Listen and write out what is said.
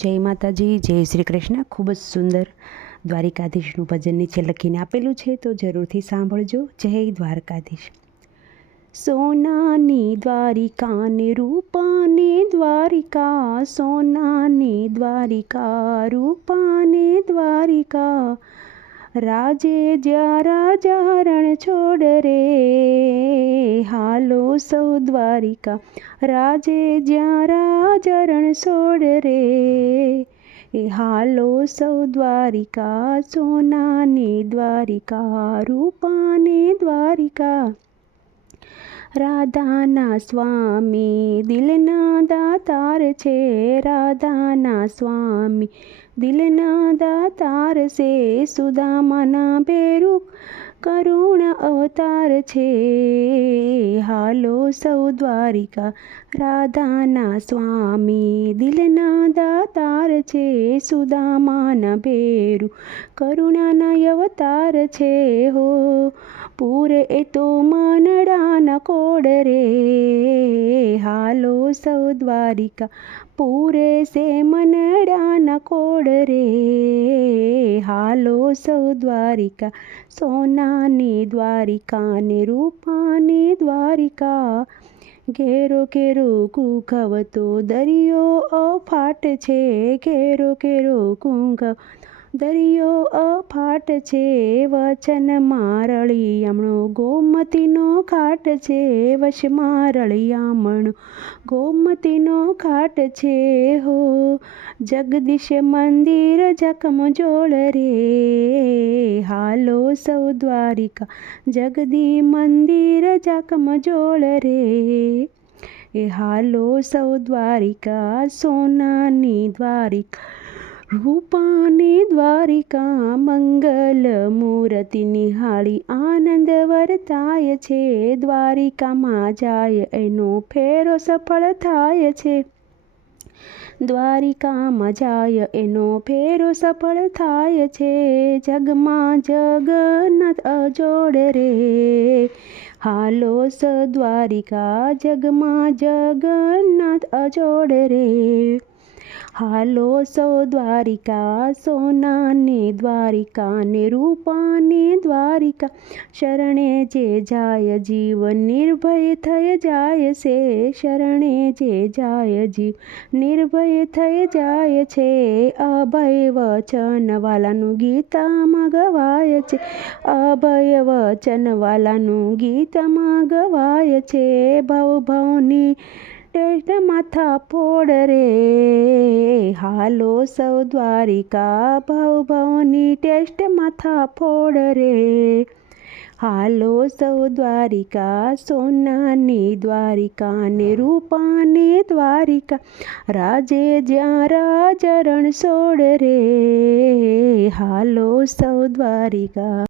જય માતાજી, જય શ્રી કૃષ્ણ. ખૂબ જ સુંદર દ્વારિકાધીશનું ભજન નીચે લખીને આપેલું છે, તો જરૂરથી સાંભળજો. જય દ્વારકાધીશ. સોનાની દ્વારિકા ને રૂપાની દ્વારિકા, સોનાની દ્વારિકા રૂપાને દ્વારિકા, રાજે જ્યાં રાજા રણ છોડ રે, હાલો સૌ દ્વારિકા, રાજે જ્યાં રાજા રણ છોડ રે, હાલો સૌ દ્વારિકા, સોનાની દ્વારિકા રૂપાની દ્વારિકા. રાધાના સ્વામી દિલના દાતાર છે, રાધાના સ્વામી દિલના દાતાર છે, સુદામાના ભેરું કરુણ અવતાર છે, હાલો સૌ દ્વારિકા, રાધાના સ્વામી દિલના દાતાર છે, સુદામાના ભેરું કરુણાના અવતાર છે હો, પૂરે એ તો મનડાના કોડ રે, હાલો સૌ દ્વારિકા, પૂરે સે મનડાના કોડ રે, હાલો સૌ દ્વારિકા, સોનાની દ્વારિકા ને રૂપાની દ્વારિકા. ઘેરો ઘેરો કૂંકવતો દરિયો અફાટ છે, ઘેરો ઘેરો કૂંકવ દરિયો અફાટ છે, વચનમાં રળિયામણો ગોમતીનો ઘાટ છે, વચમાં રળિયામણો ગોમતીનો ઘાટ છે હો, જગદીશ મંદિર જખમજોળ રે, હાલો સૌ દ્વારિકા, જગદી મંદિર જખમજોળ રે, હાલો સૌ દ્વારિકા, સોનાની દ્વારિકા રૂપાની દ્વારિકા. મંગલ મૂર્તિ નિહાળી આનંદ વર્તાય છે, દ્વારિકામાં જાય એનો ફેરો સફળ થાય છે, દ્વારિકામાં જાય એનો ફેરો સફળ થાય છે, જગમાં જગન્નાથ અજોડ રે, હાલો સ દ્વારિકા, જગમાં જગન્નાથ અજોડ રે, હાલો સૌ દ્વારિકા, સોનાની દ્વારિકા ને રૂપાની દ્વારિકા. શરણે જે જાય જીવ નિર્ભય થઈ જાય છે, શરણે જે જાય જીવ નિર્ભય થઈ જાય છે, અભય વચન વાલાનું ગીતામાં ગવાય છે, અભય વચન વાલાનું ગીતામાં ગવાય છે, ભવ ભવની ટેસ્ટ માથા ફોડ રે, હાલો સૌ દ્વારિકા, ભવ ભવની ટેસ્ટ માથા ફોડ રે, હાલો સૌ દ્વારિકા, સોનાની દ્વારિકા ને રૂપાની દ્વારિકા, રાજે જ્યાં રાજા રણ છોડ રે, હાલો સૌ દ્વારિકા.